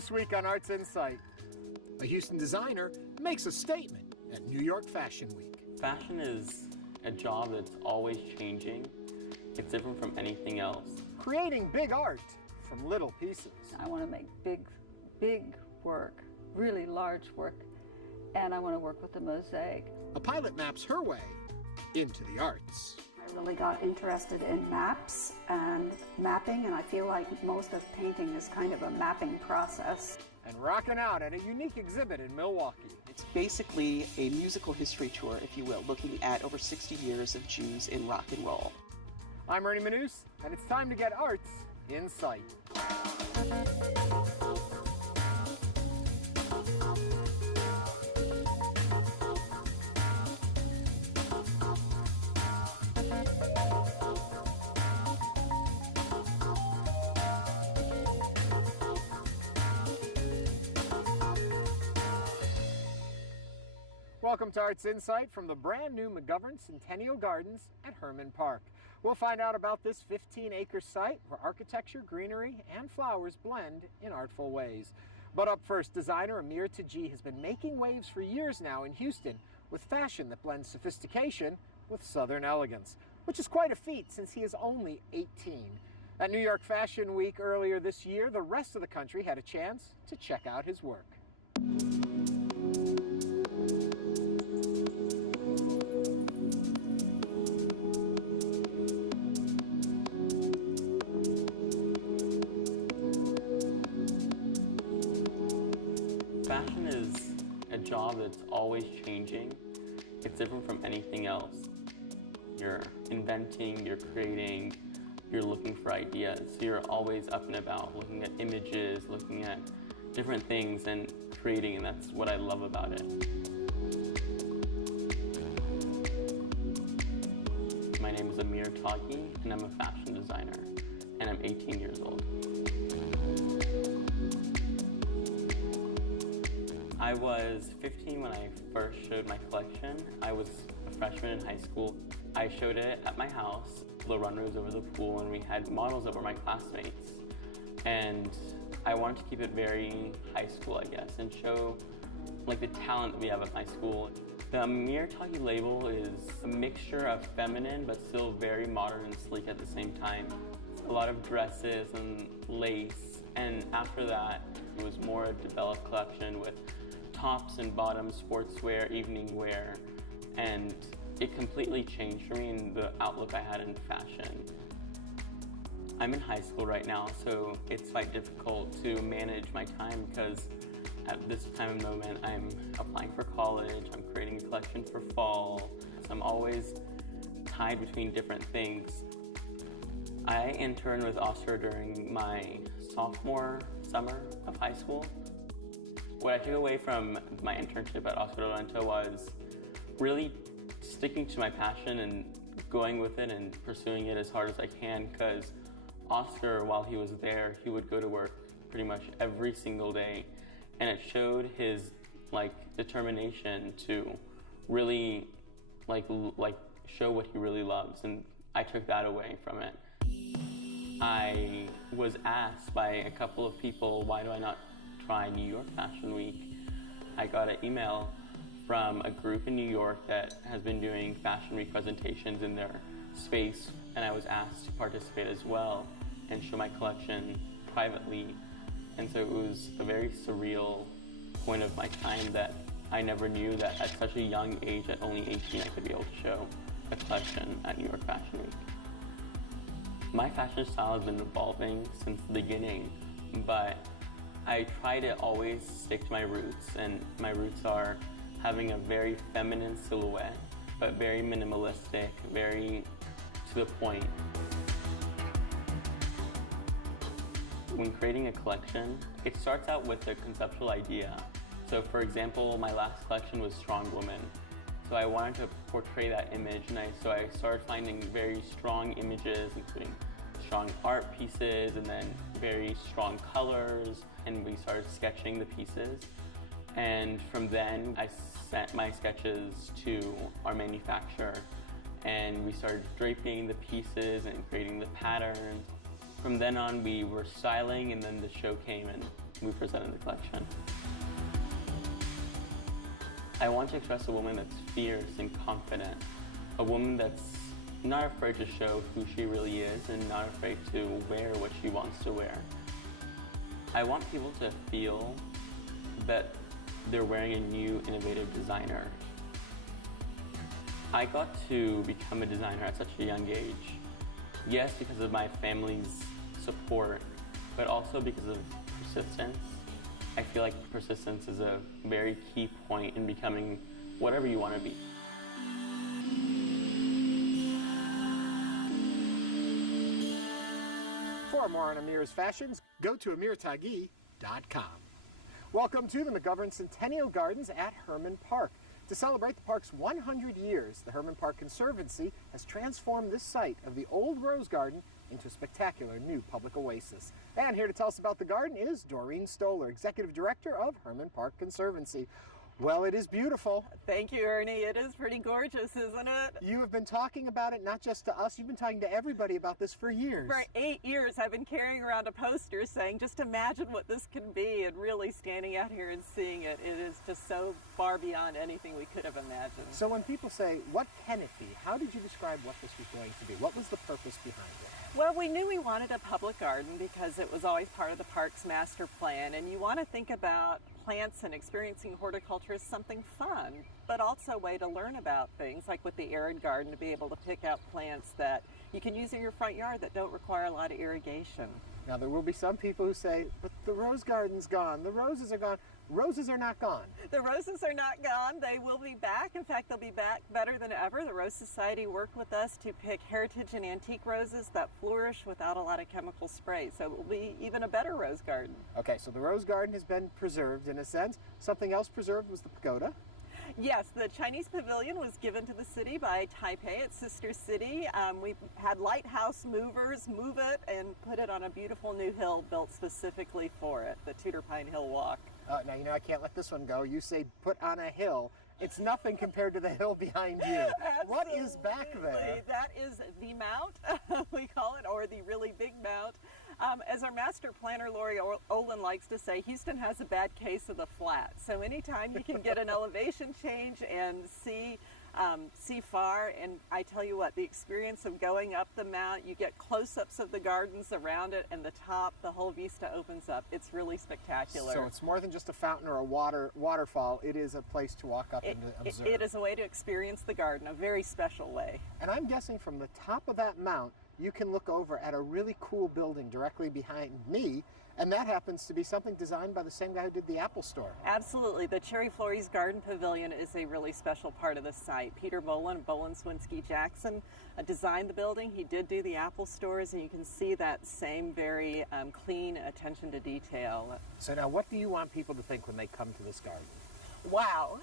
This week on Arts Insight, a Houston designer makes a statement at New York Fashion Week. Fashion is a job that's always changing. It's different from anything else. Creating big art from little pieces. I want to make big work, really large work, and I want to work with the mosaic. A pilot maps her way into the arts. I really got interested in maps and mapping, and I feel like most of painting is kind of a mapping process. And rocking out at a unique exhibit in Milwaukee. It's basically a musical history tour, if you will, looking at over 60 years of Jews in rock and roll. I'm Ernie Manous, and it's time to get Arts Insight. Welcome to Arts Insight from the brand new McGovern Centennial Gardens at Hermann Park. We'll find out about this 15-acre site where architecture, greenery, and flowers blend in artful ways. But up first, designer Amir Taghi has been making waves for years now in Houston with fashion that blends sophistication with Southern elegance, which is quite a feat since he is only 18. At New York Fashion Week earlier this year, the rest of the country had a chance to check out his work. Fashion is a job that's always changing. It's different from anything else. You're inventing, you're creating, you're looking for ideas. You're always up and about, looking at images, looking at different things and creating, and that's what I love about it. My name is Amir Taghi, and I'm a fashion designer, and I'm 18 years old. I was 15 when I first showed my collection. I was a freshman in high school. I showed it at my house. The runway was over the pool, and we had models that were my classmates. And I wanted to keep it very high school, I guess, and show like the talent that we have at my school. The Amir Taghi label is a mixture of feminine, but still very modern and sleek at the same time. A lot of dresses and lace, and after that, it was more a developed collection with tops and bottoms, sportswear, evening wear, and it completely changed for me in the outlook I had in fashion. I'm in high school right now, so it's quite difficult to manage my time because at this time of moment, I'm applying for college, I'm creating a collection for fall, so I'm always tied between different things. I interned with Oscar during my sophomore summer of high school. What I took away from my internship at Oscar was really sticking to my passion and going with it and pursuing it as hard as I can, because Oscar, while he was there, he would go to work pretty much every single day, and it showed his determination to really show what he really loves, and I took that away from it. I was asked by a couple of people, why do I not try New York Fashion Week? I got an email from a group in New York that has been doing Fashion Week presentations in their space, and I was asked to participate as well and show my collection privately. And so it was a very surreal point of my time that I never knew that at such a young age, at only 18, I could be able to show a collection at New York Fashion Week. My fashion style has been evolving since the beginning, but I try to always stick to my roots, and my roots are having a very feminine silhouette, but very minimalistic, very to the point. When creating a collection, it starts out with a conceptual idea. So for example, my last collection was Strong Woman. So I wanted to portray that image, and so I started finding very strong images, including strong art pieces and then very strong colors, and we started sketching the pieces. And from then, I sent my sketches to our manufacturer, and we started draping the pieces and creating the patterns. From then on, we were styling, and then the show came and we presented the collection. I want to express a woman that's fierce and confident, a woman that's not afraid to show who she really is and not afraid to wear what she wants to wear. I want people to feel that they're wearing a new, innovative designer. I got to become a designer at such a young age. Yes, because of my family's support, but also because of persistence. I feel like persistence is a very key point in becoming whatever you want to be. For more on Amir's fashions, go to AmirTaghi.com. Welcome to the McGovern Centennial Gardens at Hermann Park. To celebrate the park's 100 years, the Hermann Park Conservancy has transformed this site of the old rose garden into a spectacular new public oasis. And here to tell us about the garden is Doreen Stoller, Executive Director of Hermann Park Conservancy. Well, it is beautiful. Thank you, Ernie. It is pretty gorgeous, isn't it? You have been talking about it, not just to us, you've been talking to everybody about this for years. For 8 years, I've been carrying around a poster saying, just imagine what this can be, and really standing out here and seeing it. It is just so far beyond anything we could have imagined. So when people say, what can it be? How did you describe what this was going to be? What was the purpose behind it? Well, we knew we wanted a public garden because it was always part of the park's master plan, and you want to think about plants and experiencing horticulture as something fun, but also a way to learn about things, like with the arid garden, to be able to pick out plants that you can use in your front yard that don't require a lot of irrigation. Now, there will be some people who say, but the rose garden's gone, the roses are gone. Roses are not gone. The roses are not gone. They will be back. In fact, they'll be back better than ever. The Rose Society worked with us to pick heritage and antique roses that flourish without a lot of chemical spray. So it will be even a better rose garden. Okay, so the rose garden has been preserved in a sense. Something else preserved was the pagoda. Yes, the Chinese Pavilion was given to the city by Taipei, its sister city. We had lighthouse movers move it and put it on a beautiful new hill built specifically for it, the Tudor Pine Hill Walk. Now, you know, I can't let this one go. You say put on a hill. It's nothing compared to the hill behind you. What is back there? That is the mount, we call it, or the really big mount. As our master planner, Lori Olin, likes to say, Houston has a bad case of the flat. So anytime you can get an elevation change and see far, and I tell you what, the experience of going up the mount, you get close-ups of the gardens around it, and the top, the whole vista opens up. It's really spectacular. So it's more than just a fountain or a waterfall. It is a place to walk up and observe. It is a way to experience the garden, a very special way. And I'm guessing from the top of that mount, you can look over at a really cool building directly behind me, and that happens to be something designed by the same guy who did the Apple Store. Absolutely. The Cherry Flurries Garden Pavilion is a really special part of the site. Peter Bolin Swinski Jackson designed the building. He did do the Apple stores, and you can see that same very clean attention to detail. So now, what do you want people to think when they come to this garden? Wow.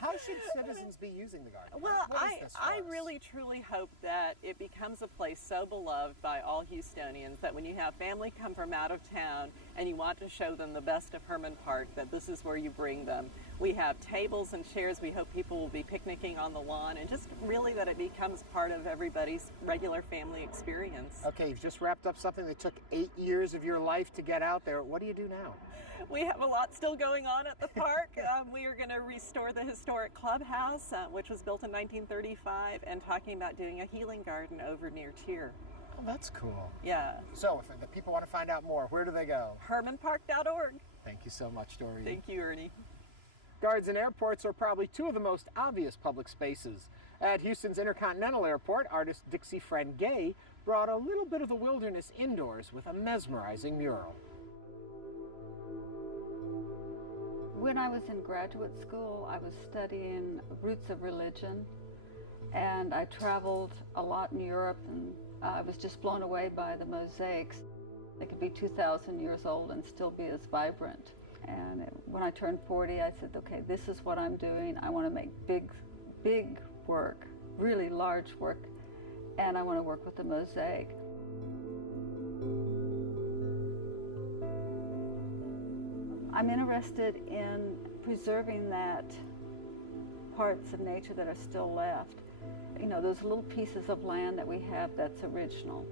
How should citizens be using the garden? Well, I us? really truly hope that it becomes a place so beloved by all Houstonians that when you have family come from out of town and you want to show them the best of Hermann Park, that this is where you bring them. We have tables and chairs. We hope people will be picnicking on the lawn, and just really that it becomes part of everybody's regular family experience. Okay, you've just wrapped up something that took 8 years of your life to get out there. What do you do now? We have a lot still going on at the park. We are going to restore the historic clubhouse, which was built in 1935, and talking about doing a healing garden over near Tier. Oh, that's cool. Yeah. So if the people want to find out more, where do they go? HermannPark.org. Thank you so much, Doreen. Thank you, Ernie. Guards and airports are probably two of the most obvious public spaces. At Houston's Intercontinental Airport, artist Dixie Friend Gay brought a little bit of the wilderness indoors with a mesmerizing mural. When I was in graduate school, I was studying roots of religion, and I traveled a lot in Europe, and I was just blown away by the mosaics. They could be 2,000 years old and still be as vibrant. And when I turned 40, I said, okay, this is what I'm doing. I want to make big work, really large work, and I want to work with the mosaic. I'm interested in preserving that parts of nature that are still left. You know, those little pieces of land that we have that's original.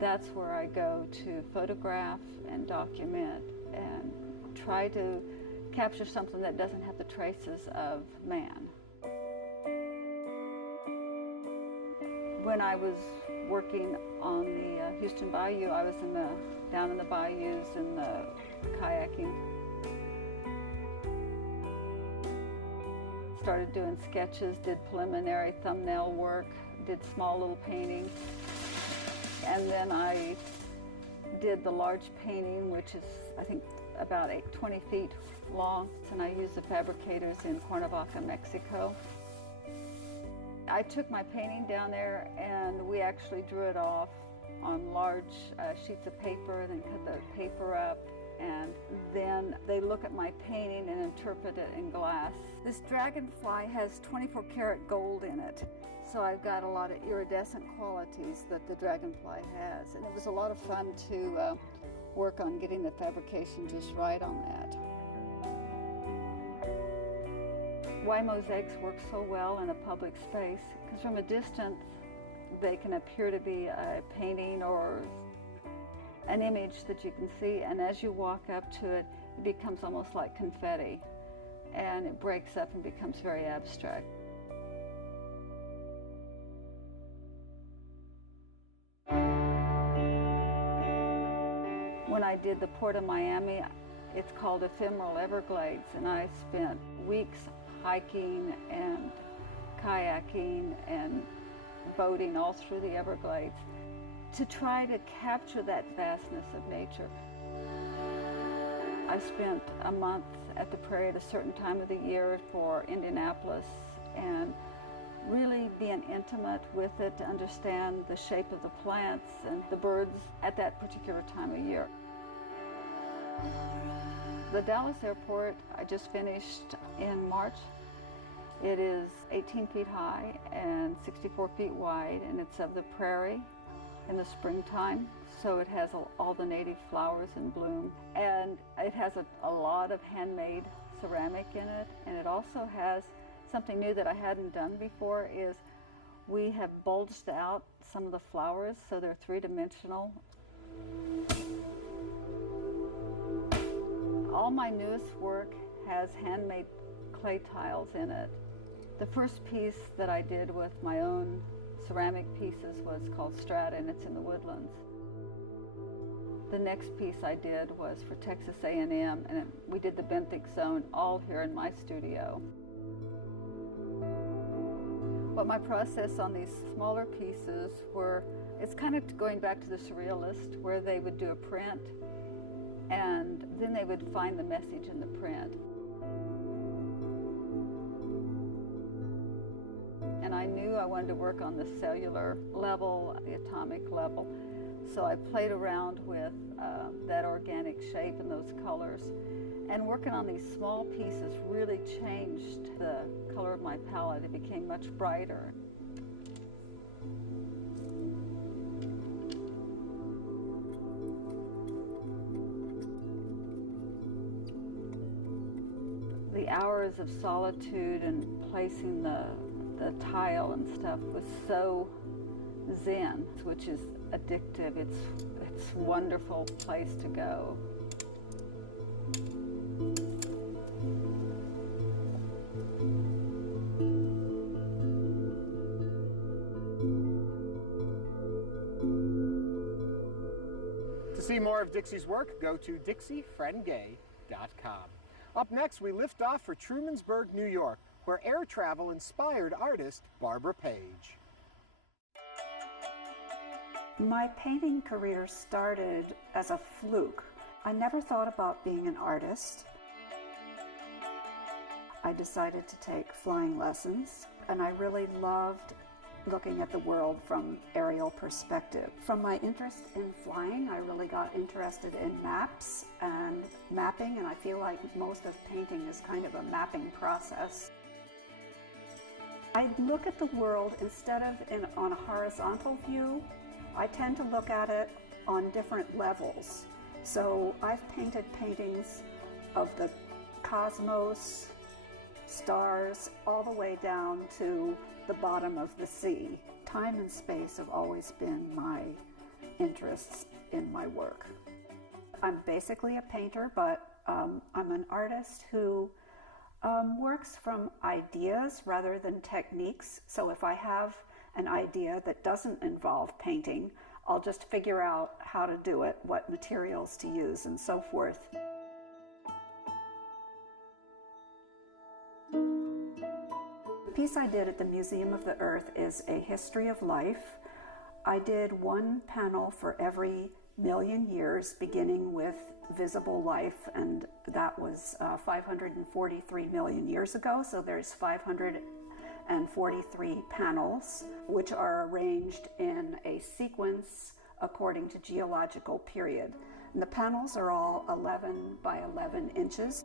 That's where I go to photograph and document and try to capture something that doesn't have the traces of man. When I was working on the Houston Bayou, I was down in the bayous in the kayaking. Started doing sketches, did preliminary thumbnail work, did small little paintings. And then I did the large painting, which is, I think, about 20 feet long. And I used the fabricators in Cuernavaca, Mexico. I took my painting down there and we actually drew it off on large sheets of paper, and then cut the paper up, and then they look at my painting and interpret it in glass. This dragonfly has 24 karat gold in it, so I've got a lot of iridescent qualities that the dragonfly has, and it was a lot of fun to work on getting the fabrication just right on that. Why mosaics work so well in a public space, because from a distance they can appear to be a painting or an image that you can see, and as you walk up to it, it becomes almost like confetti, and it breaks up and becomes very abstract. When I did the Port of Miami, it's called Ephemeral Everglades, and I spent weeks hiking and kayaking and boating all through the Everglades to try to capture that vastness of nature. I spent a month at the prairie at a certain time of the year for Indianapolis, and really being intimate with it to understand the shape of the plants and the birds at that particular time of year. The Dallas airport I just finished in March. It is 18 feet high and 64 feet wide, and it's of the prairie in the springtime, so it has all the native flowers in bloom, and it has a lot of handmade ceramic in it, and it also has something new that I hadn't done before. Is we have bulged out some of the flowers so they're three-dimensional. All my newest work has handmade clay tiles in it. The first piece that I did with my own ceramic pieces was called Strata, and it's in the Woodlands. The next piece I did was for Texas A&M, and we did the benthic zone all here in my studio. But my process on these smaller pieces it's kind of going back to the surrealist, where they would do a print, and then they would find the message in the print. And I knew I wanted to work on the cellular level, the atomic level. So I played around with that organic shape and those colors. And working on these small pieces really changed the color of my palette. It became much brighter. The hours of solitude and placing the tile and stuff was so zen, which is addictive. It's a wonderful place to go. To see more of Dixie's work, go to DixieFriendGay.com. Up next, we lift off for Trumansburg, New York, where air travel inspired artist Barbara Page. My painting career started as a fluke. I never thought about being an artist. I decided to take flying lessons, and I really loved looking at the world from aerial perspective. From my interest in flying, I really got interested in maps and mapping, and I feel like most of painting is kind of a mapping process. I look at the world instead of on a horizontal view. I tend to look at it on different levels. So I've painted paintings of the cosmos, stars, all the way down to the bottom of the sea. Time and space have always been my interests in my work. I'm basically a painter, but I'm an artist who works from ideas rather than techniques. So if I have an idea that doesn't involve painting, I'll just figure out how to do it, what materials to use, and so forth. The piece I did at the Museum of the Earth is a history of life. I did one panel for every million years, beginning with visible life, and that was 543 million years ago, so there's 543 panels, which are arranged in a sequence according to geological period. And the panels are all 11 by 11 inches.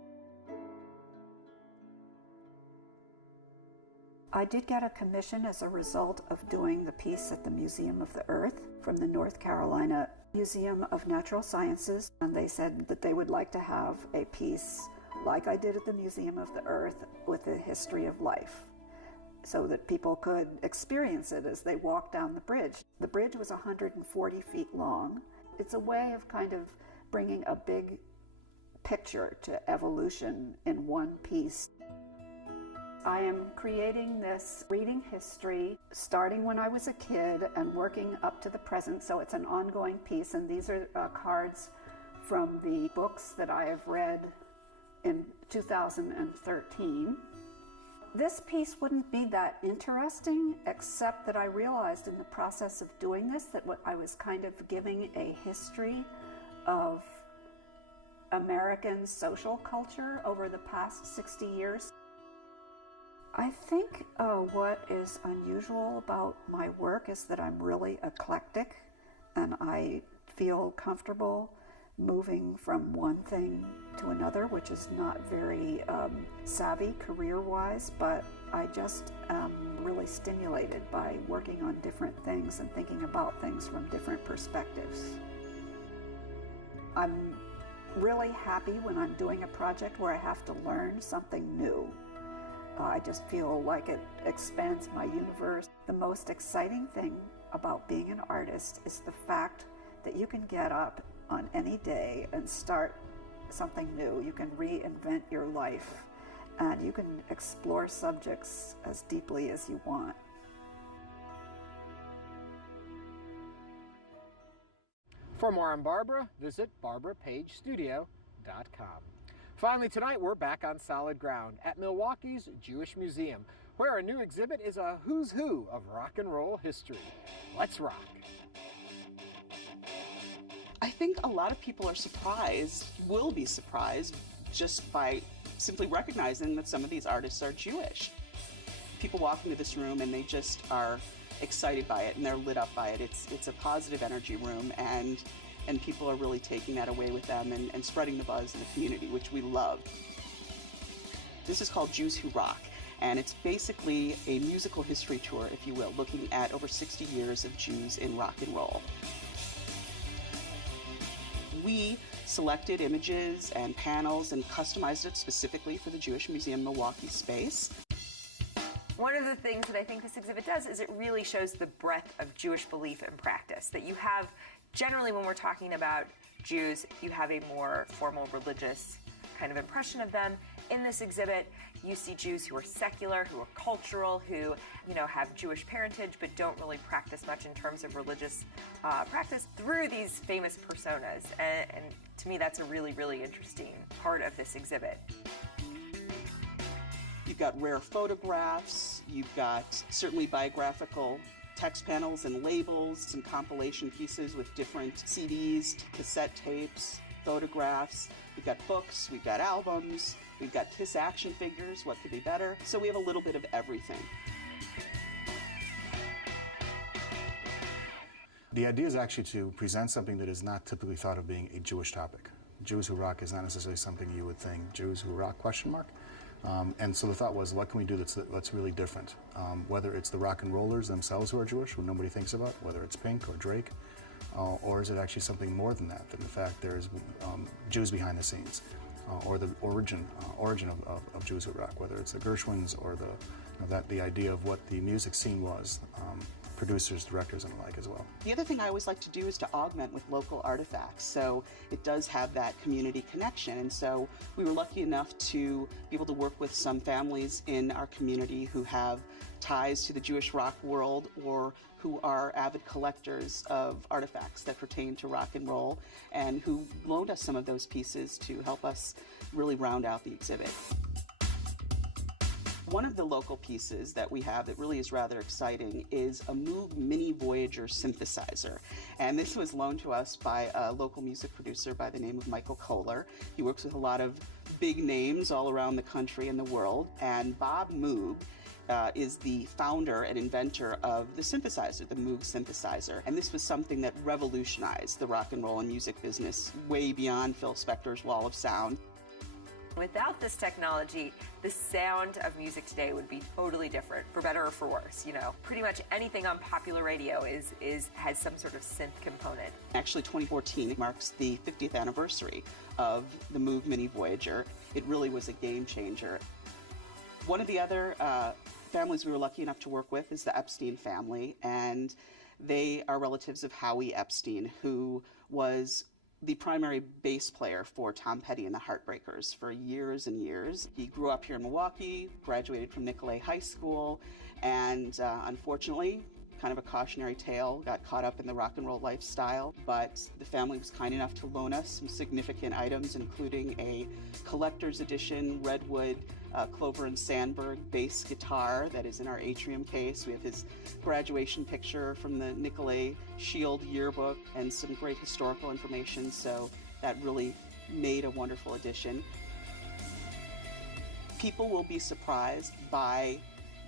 I did get a commission as a result of doing the piece at the Museum of the Earth from the North Carolina Museum of Natural Sciences, and they said that they would like to have a piece like I did at the Museum of the Earth with a history of life, so that people could experience it as they walk down the bridge. The bridge was 140 feet long. It's a way of kind of bringing a big picture to evolution in one piece. I am creating this reading history starting when I was a kid and working up to the present, so it's an ongoing piece, and these are cards from the books that I have read in 2013. This piece wouldn't be that interesting, except that I realized in the process of doing this that I was kind of giving a history of American social culture over the past 60 years. I think what is unusual about my work is that I'm really eclectic, and I feel comfortable moving from one thing to another, which is not very savvy career-wise, but I just am really stimulated by working on different things and thinking about things from different perspectives. I'm really happy when I'm doing a project where I have to learn something new. I just feel like it expands my universe. The most exciting thing about being an artist is the fact that you can get up on any day and start something new. You can reinvent your life, and you can explore subjects as deeply as you want. For more on Barbara, visit barbarapagestudio.com. Finally tonight, we're back on solid ground at Milwaukee's Jewish Museum, where a new exhibit is a who's who of rock and roll history. Let's rock. I think a lot of people are surprised, will be surprised, just by simply recognizing that some of these artists are Jewish. People walk into this room and they just are excited by it and they're lit up by it. It's a positive energy room, and people are really taking that away with them and spreading the buzz in the community, which we love. This is called Jews Who Rock, and it's basically a musical history tour, if you will, looking at over 60 years of Jews in rock and roll. We selected images and panels and customized it specifically for the Jewish Museum Milwaukee space. One of the things that I think this exhibit does is it really shows the breadth of Jewish belief and practice, that you have, generally when we're talking about Jews, you have a more formal religious kind of impression of them. In this exhibit, you see Jews who are secular, who are cultural, who, have Jewish parentage but don't really practice much in terms of religious practice through these famous personas. And to me, that's a really, really interesting part of this exhibit. You've got rare photographs, you've got certainly biographical text panels and labels, some compilation pieces with different CDs, cassette tapes, photographs. We've got books, we've got albums, we've got Kiss action figures, what could be better? So we have a little bit of everything. The idea is actually to present something that is not typically thought of being a Jewish topic. Jews Who Rock is not necessarily something you would think, Jews Who Rock, ? And so the thought was, what can we do that's really different? Whether it's the rock and rollers themselves who are Jewish, who nobody thinks about, whether it's Pink or Drake, or is it actually something more than that? That in fact there's Jews behind the scenes, or the origin of Jews Who Rock, whether it's the Gershwins or the that the idea of what the music scene was, producers, directors, and the like as well. The other thing I always like to do is to augment with local artifacts, so it does have that community connection. And so we were lucky enough to be able to work with some families in our community who have ties to the Jewish rock world or who are avid collectors of artifacts that pertain to rock and roll, and who loaned us some of those pieces to help us really round out the exhibit. One of the local pieces that we have that really is rather exciting is a Moog Mini Voyager synthesizer. And this was loaned to us by a local music producer by the name of Michael Kohler. He works with a lot of big names all around the country and the world. And Bob Moog is the founder and inventor of the synthesizer, the Moog synthesizer. And this was something that revolutionized the rock and roll and music business way beyond Phil Spector's wall of sound. Without this technology, the sound of music today would be totally different, for better or for worse. You know, pretty much anything on popular radio has some sort of synth component. Actually, 2014 marks the 50th anniversary of the Moog Mini Voyager. It really was a game changer. One of the other families we were lucky enough to work with is the Epstein family, and they are relatives of Howie Epstein, who was the primary bass player for Tom Petty and the Heartbreakers for years and years. He grew up here in Milwaukee, graduated from Nicolet High School, and unfortunately, kind of a cautionary tale, got caught up in the rock and roll lifestyle, but the family was kind enough to loan us some significant items, including a collector's edition Redwood Clover and Sandberg bass guitar that is in our atrium case. We have his graduation picture from the Nicolet Shield yearbook and some great historical information, so that really made a wonderful addition. People will be surprised by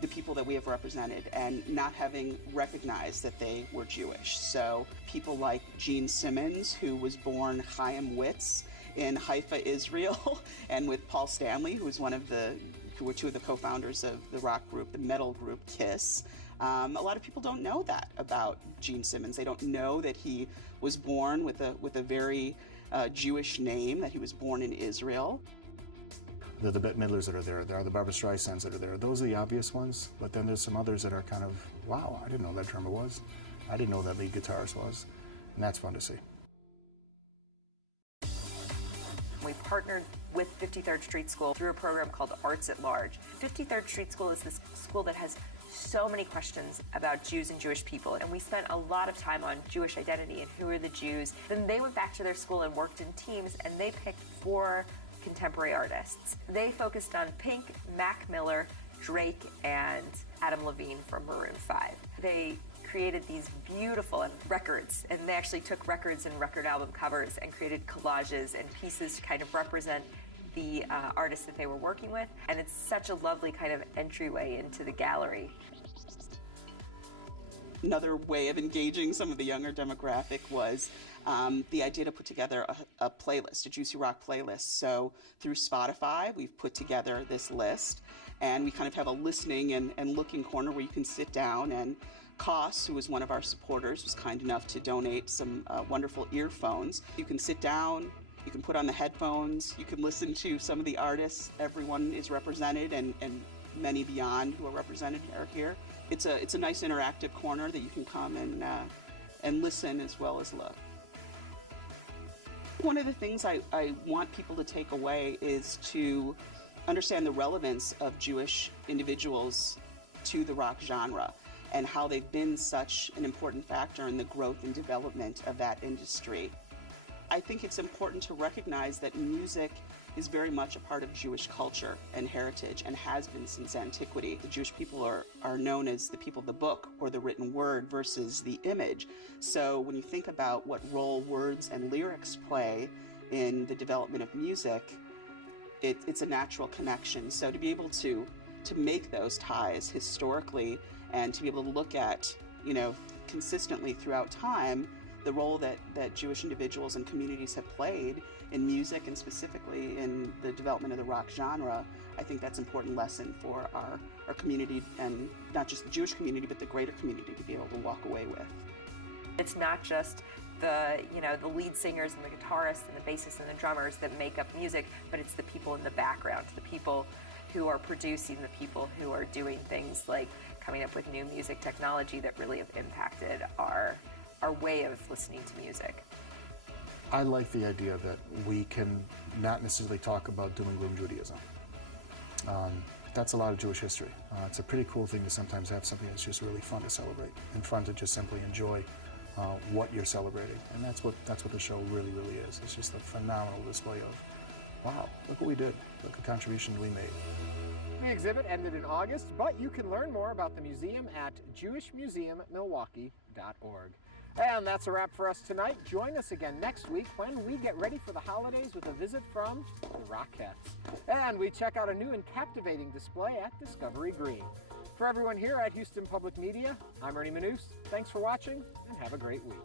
the people that we have represented and not having recognized that they were Jewish. So people like Gene Simmons, who was born Chaim Witz in Haifa, Israel, and with Paul Stanley, who were two of the co-founders of the rock group, the metal group Kiss. A lot of people don't know that about Gene Simmons. They don't know that he was born with a very Jewish name, that he was born in Israel. The Bette Midlers that are there are the Barbra Streisands that are there. Those are the obvious ones, but then there's some others that are kind of, wow, I didn't know that drummer was. I didn't know that lead guitarist was. And that's fun to see. We partnered with 53rd Street School through a program called Arts at Large. 53rd Street School is this school that has so many questions about Jews and Jewish people, and we spent a lot of time on Jewish identity and who are the Jews. Then they went back to their school and worked in teams, and they picked 4 contemporary artists. They focused on Pink, Mac Miller, Drake, and Adam Levine from Maroon 5. They created these beautiful records, and they actually took records and record album covers and created collages and pieces to kind of represent the artists that they were working with, and it's such a lovely kind of entryway into the gallery. Another way of engaging some of the younger demographic was the idea to put together a playlist, a Juicy Rock playlist. So through Spotify, we've put together this list, and we kind of have a listening and looking corner where you can sit down, and Koss, who was one of our supporters, was kind enough to donate some wonderful earphones. You can sit down, you can put on the headphones, you can listen to some of the artists. Everyone is represented, and many beyond who are represented are here. It's a nice interactive corner that you can come and listen as well as look. One of the things I want people to take away is to understand the relevance of Jewish individuals to the rock genre and how they've been such an important factor in the growth and development of that industry. I think it's important to recognize that music is very much a part of Jewish culture and heritage, and has been since antiquity. The Jewish people are known as the people of the book, or the written word, versus the image. So when you think about what role words and lyrics play in the development of music, it's a natural connection. So to be able to make those ties historically, and to be able to look at, consistently throughout time, the role that Jewish individuals and communities have played in music, and specifically in the development of the rock genre, I think that's an important lesson for our community, and not just the Jewish community, but the greater community, to be able to walk away with. It's not just the lead singers and the guitarists and the bassists and the drummers that make up music, but it's the people in the background, the people who are producing the people who are doing things like coming up with new music technology that really have impacted our way of listening to music. I like the idea that we can not necessarily talk about doom and gloom Judaism. That's a lot of Jewish history. It's a pretty cool thing to sometimes have something that's just really fun to celebrate and fun to just simply enjoy what you're celebrating. And that's what the show really, really is. It's just a phenomenal display of, wow, look what we did. Look the contribution we made. The exhibit ended in August, but you can learn more about the museum at jewishmuseummilwaukee.org. And that's a wrap for us tonight. Join us again next week when we get ready for the holidays with a visit from the Rockettes. And we check out a new and captivating display at Discovery Green. For everyone here at Houston Public Media, I'm Ernie Manous. Thanks for watching and have a great week.